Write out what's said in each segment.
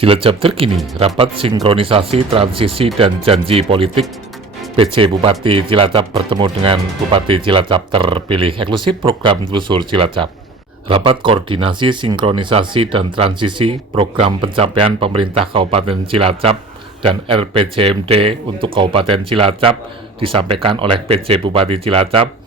Cilacap terkini, rapat sinkronisasi transisi dan janji politik. PJ Bupati Cilacap bertemu dengan Bupati Cilacap terpilih eksklusif program Telusur Cilacap. Rapat koordinasi sinkronisasi dan transisi program pencapaian pemerintah Kabupaten Cilacap dan RPJMD untuk Kabupaten Cilacap disampaikan oleh PJ Bupati Cilacap,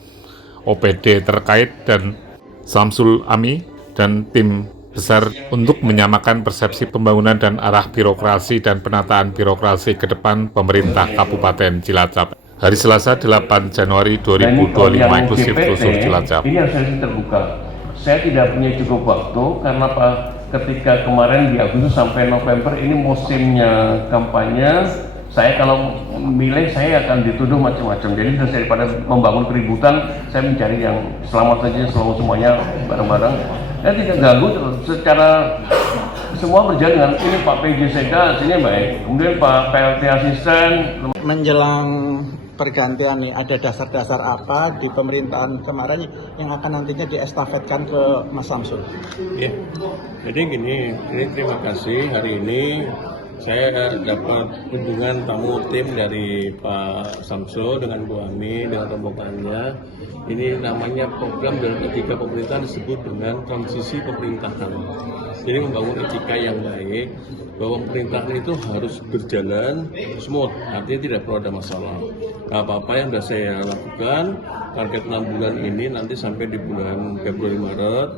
OPD terkait dan Samsul Ami dan tim besar untuk menyamakan persepsi pembangunan dan arah birokrasi dan penataan birokrasi ke depan pemerintah Kabupaten Cilacap. Hari Selasa 8 Januari 2025 inklusif Telusur Cilacap. Ini harus terbuka. Saya tidak punya cukup waktu karena ketika kemarin di Agustus sampai November ini musimnya kampanye. Saya kalau memilih saya akan dituduh macam-macam. Jadi daripada membangun keributan, saya mencari yang selamat saja, selalu semuanya bareng-bareng. Dan tidak ganggu secara semua berjalan dengan ini Pak PJ Sekda, sini baik. Kemudian Pak PLT asisten. Menjelang pergantian nih, ada dasar-dasar apa di pemerintahan kemarin yang akan nantinya diestafetkan ke Mas Samsul? Ya, jadi gini, ini terima kasih hari ini saya dapat kunjungan tamu tim dari Pak Samsul dengan Bu Ami dengan rombongannya. Ini namanya program dalam etika pemerintahan disebut dengan transisi pemerintahan. Jadi membangun etika yang baik bahwa pemerintahan itu harus berjalan smooth, artinya tidak perlu ada masalah. Nah, apa-apa yang sudah saya lakukan, target 6 bulan ini nanti sampai di bulan Februari Maret,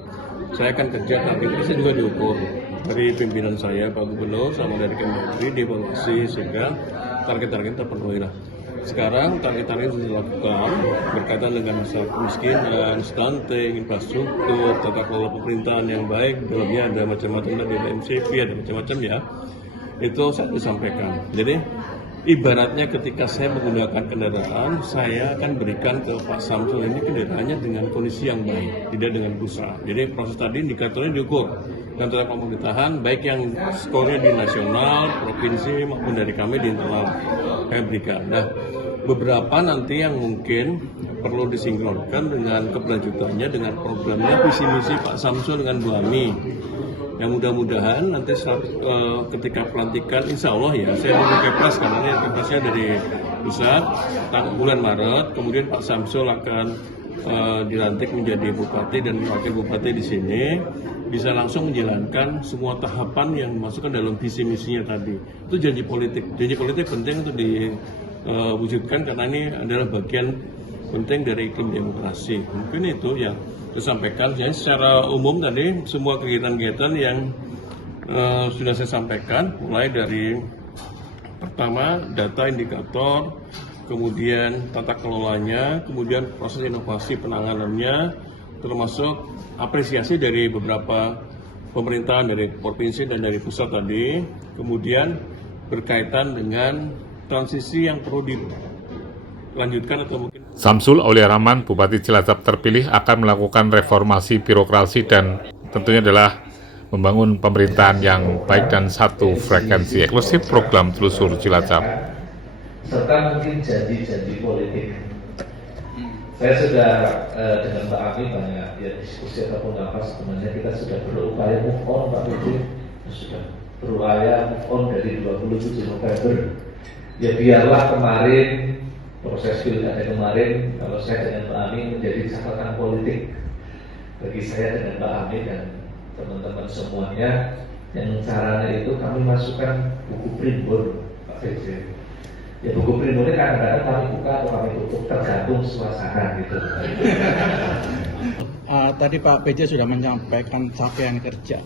saya akan kerja, tapi saya juga diukur dari pimpinan saya Pak Gubernur sama dari Kemendagri dievaluasi sehingga target-target terpenuhi lah. Sekarang target-target sudah dilakukan berkaitan dengan masalah kemiskinan, stunting, infrastruktur, tata kelola pemerintahan yang baik, dalamnya ada macam-macam, ada MCP, ada macam-macam ya. Itu saya disampaikan. Jadi ibaratnya ketika saya menggunakan kendaraan, saya akan berikan ke Pak Samsul ini kendaraannya dengan kondisi yang baik, tidak dengan rusak. Jadi proses tadi indikatornya diukur antara pemerintahan, baik yang skornya di nasional, provinsi maupun dari kami di internal kami berikan. Nah, beberapa nanti yang mungkin perlu disinkronkan dengan keberlanjutannya dengan programnya visi misi Pak Samsul dengan Bu Ami. Yang mudah-mudahan nanti ketika pelantikan, insya Allah ya, saya mau kepres karena ini kepresnya dari pusat, bulan Maret, kemudian Pak Samsul akan dilantik menjadi bupati dan wakil bupati di sini, bisa langsung menjalankan semua tahapan yang dimasukkan dalam visi misinya tadi. Itu janji politik. Janji politik penting untuk diwujudkan karena ini adalah bagian penting dari iklim demokrasi. Mungkin itu yang disampaikan. Jadi secara umum tadi semua kegiatan-kegiatan yang sudah saya sampaikan, mulai dari pertama data indikator, kemudian tata kelolanya, kemudian proses inovasi penanganannya, termasuk apresiasi dari beberapa pemerintahan dari provinsi dan dari pusat tadi, kemudian berkaitan dengan transisi yang perlu dilanjutkan atau mungkin. Samsul Aulia Rahman, Bupati Cilacap terpilih akan melakukan reformasi birokrasi dan tentunya adalah membangun pemerintahan yang baik dan satu frekuensi eksklusif program Telusur Cilacap. Serta mungkin janji-janji politik. Saya sudah dengan Pak Ami banyak ya diskusi ataupun apa, sebenarnya kita sudah berupaya move on Pak Budi, sudah berupaya move on dari 27 November. Ya biarlah kemarin proses pilkada kemarin, kalau saya dengan Pak Ami menjadi catatan politik bagi saya dengan Pak Ami dan teman-teman semuanya. Yang caranya itu kami masukkan buku primbon Pak PJ. Ya buku primbonnya kadang-kadang kami buka atau kami tutup tergantung suasana gitu. Tadi Pak PJ sudah menyampaikan capaian kerja.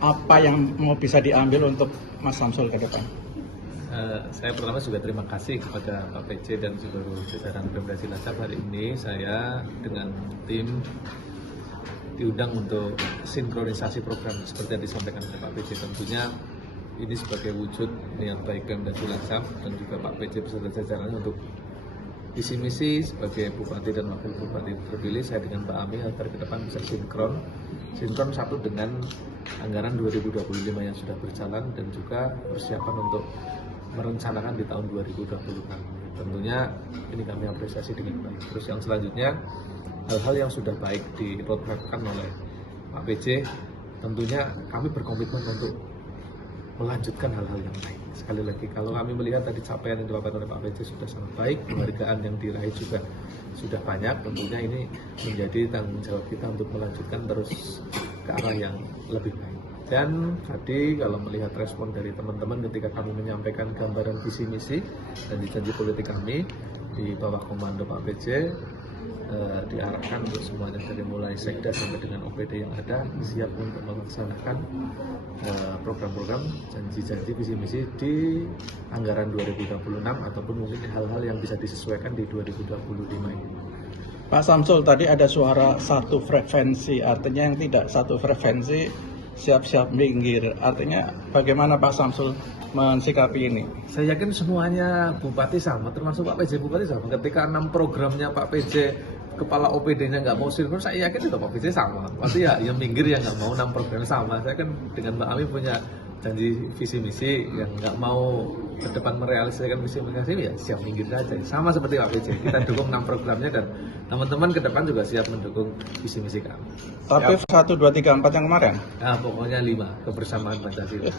Apa yang mau bisa diambil untuk Mas Samsul ke depan? Saya pertama juga terima kasih kepada Pak PJ dan seluruh jajaran Pemda Cilacap. Hari ini saya dengan tim diundang untuk sinkronisasi program seperti yang disampaikan oleh Pak PJ. Tentunya ini sebagai wujud niat baik Pemda Cilacap dan juga Pak PJ beserta jajarannya untuk visi misi sebagai Bupati dan Wakil Bupati terpilih. Saya dengan Pak Ami agar ke depan bisa sinkron satu dengan anggaran 2025 yang sudah berjalan dan juga persiapan untuk merencanakan di tahun 2026. Tentunya ini kami apresiasi dengan baik. Terus yang selanjutnya, hal-hal yang sudah baik di roadmapkan oleh Pak PJ, tentunya kami berkomitmen untuk melanjutkan hal-hal yang baik. Sekali lagi, kalau kami melihat tadi capaian yang dilakukan oleh Pak PJ sudah sangat baik, penghargaan yang diraih juga sudah banyak, tentunya ini menjadi tanggung jawab kita untuk melanjutkan terus ke arah yang lebih baik. Dan tadi kalau melihat respon dari teman-teman ketika kami menyampaikan gambaran visi misi dan janji politik kami di bawah komando Pak PJ, diarahkan untuk semuanya dari mulai sekda sampai dengan OPD yang ada siap untuk melaksanakan program-program janji-janji visi misi di anggaran 2026 ataupun mungkin hal-hal yang bisa disesuaikan di 2025 ini. Pak Samsul, tadi ada suara satu frekuensi, artinya yang tidak satu frekuensi siap-siap minggir. Artinya bagaimana Pak Samsul mensikapi ini? Saya yakin semuanya bupati sama, termasuk Pak PJ bupati sama. Ketika 6 programnya Pak PJ kepala OPD-nya nggak mau sinkron, saya yakin itu Pak PJ sama. Pasti ya minggir yang nggak mau 6 programnya sama. Saya kan dengan Mbak Ami punya janji visi misi yang nggak mau ke depan merealisasikan visi misi ya siap minggir saja. Sama seperti Pak PJ, kita dukung 6 programnya dan teman-teman ke depan juga siap mendukung visi misi kami. Tapi 1, 2, 3, 4 yang kemarin? Nah, pokoknya 5 kebersamaan Pancasila.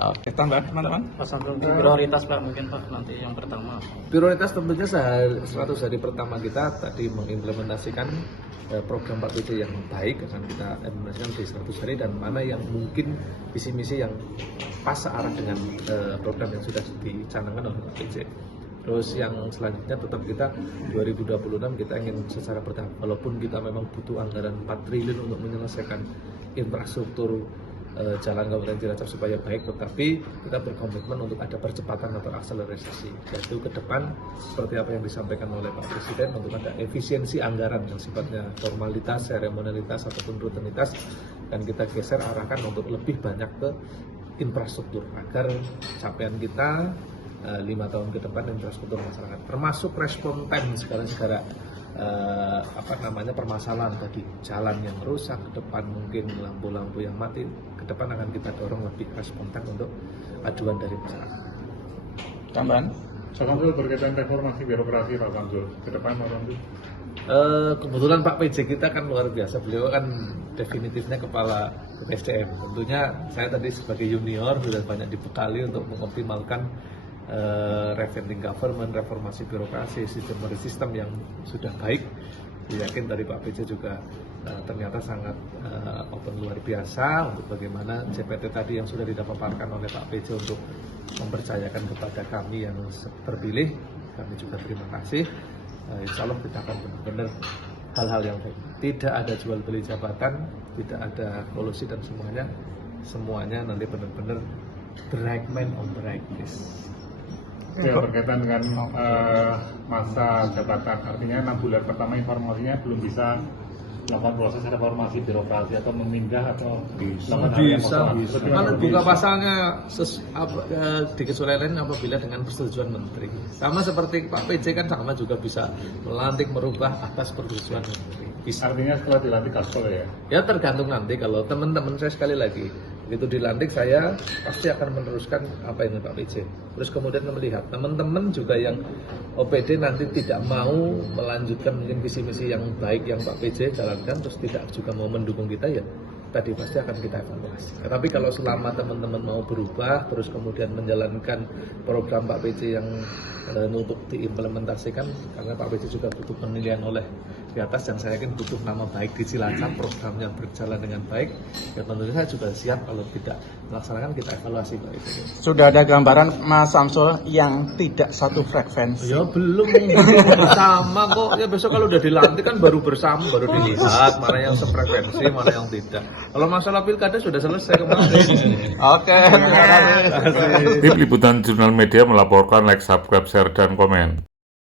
Oke, tambah teman-teman. Pak Samsul, prioritas Pak mungkin Pak nanti yang pertama. Prioritas tentunya 100 hari pertama kita tadi mengimplementasikan program Pak PJ yang baik, akan kita implementasikan di 100 hari dan mana yang mungkin visi misi yang pas searah dengan program yang sudah dicanangkan oleh Pak PJ. Terus yang selanjutnya tetap kita 2026 kita ingin secara bertahap, walaupun kita memang butuh anggaran 4 triliun untuk menyelesaikan infrastruktur jalan Kabupaten Cilacap supaya baik, tetapi kita berkomitmen untuk ada percepatan atau akselerasi, yaitu ke depan seperti apa yang disampaikan oleh Pak Presiden untuk ada efisiensi anggaran yang sifatnya formalitas, seremonialitas ataupun rutinitas, dan kita geser arahkan untuk lebih banyak ke infrastruktur agar capaian kita 5 tahun ke depan infrastruktur masyarakat, termasuk respon time segala permasalahan tadi, jalan yang rusak ke depan, mungkin lampu-lampu yang mati, ke depan akan kita dorong lebih respon time untuk aduan dari masyarakat. Tambahan? Pak Samsul, berkaitan reformasi birokrasi Pak Samsul, ke depan Pak Samsul? Kebetulan Pak PJ kita kan luar biasa, beliau kan definitifnya kepala SDM. Tentunya saya tadi sebagai junior sudah banyak dibekali untuk mengoptimalkan revenue government, reformasi birokrasi, sistem yang sudah baik. Yakin dari Pak PJ juga ternyata sangat open luar biasa untuk bagaimana JPT tadi yang sudah dipaparkan oleh Pak PJ untuk mempercayakan kepada kami yang terpilih. Kami juga terima kasih. Insya Allah kita akan benar-benar hal-hal yang baik. Tidak ada jual beli jabatan, tidak ada kolusi dan semuanya nanti benar-benar the right man on the right place. Ya, berkaitan dengan masa jabatan, artinya 6 bulan pertama informasinya belum bisa melakukan proses reformasi birokrasi atau memindah atau melakukan hal yang kosong. Kalau buka pasalnya dikecualikan apabila dengan persetujuan menteri. Sama seperti Pak PJ kan sama juga bisa melantik merubah atas persetujuan menteri. Bisa. Artinya setelah dilantik gaspol ya? Ya tergantung nanti, kalau teman-teman saya sekali lagi begitu dilantik saya pasti akan meneruskan apa yang Pak PJ. Terus kemudian melihat teman-teman juga yang OPD nanti tidak mau melanjutkan mungkin visi-misi yang baik yang Pak PJ jalankan, terus tidak juga mau mendukung kita, ya tadi pasti akan kita evaluasi. Tapi kalau selama teman-teman mau berubah terus kemudian menjalankan program Pak PJ yang untuk diimplementasikan, karena Pak PJ juga butuh penilaian oleh di atas dan saya yakin butuh nama baik di Cilacap, programnya berjalan dengan baik, ya tentunya saya juga siap kalau tidak melaksanakan kita evaluasi Pak PJ. Sudah ada gambaran Mas Samsul yang tidak satu frekuensi? Ya belum bersama kok, ya besok kalau udah dilantik kan baru bersama, baru dilihat mana yang sefrekuensi, mana yang tidak. Kalau masalah pilkada sudah selesai kemarin. Oke, terima kasih. Tim Liputan Jurnal Media melaporkan, like, subscribe, share, dan komen.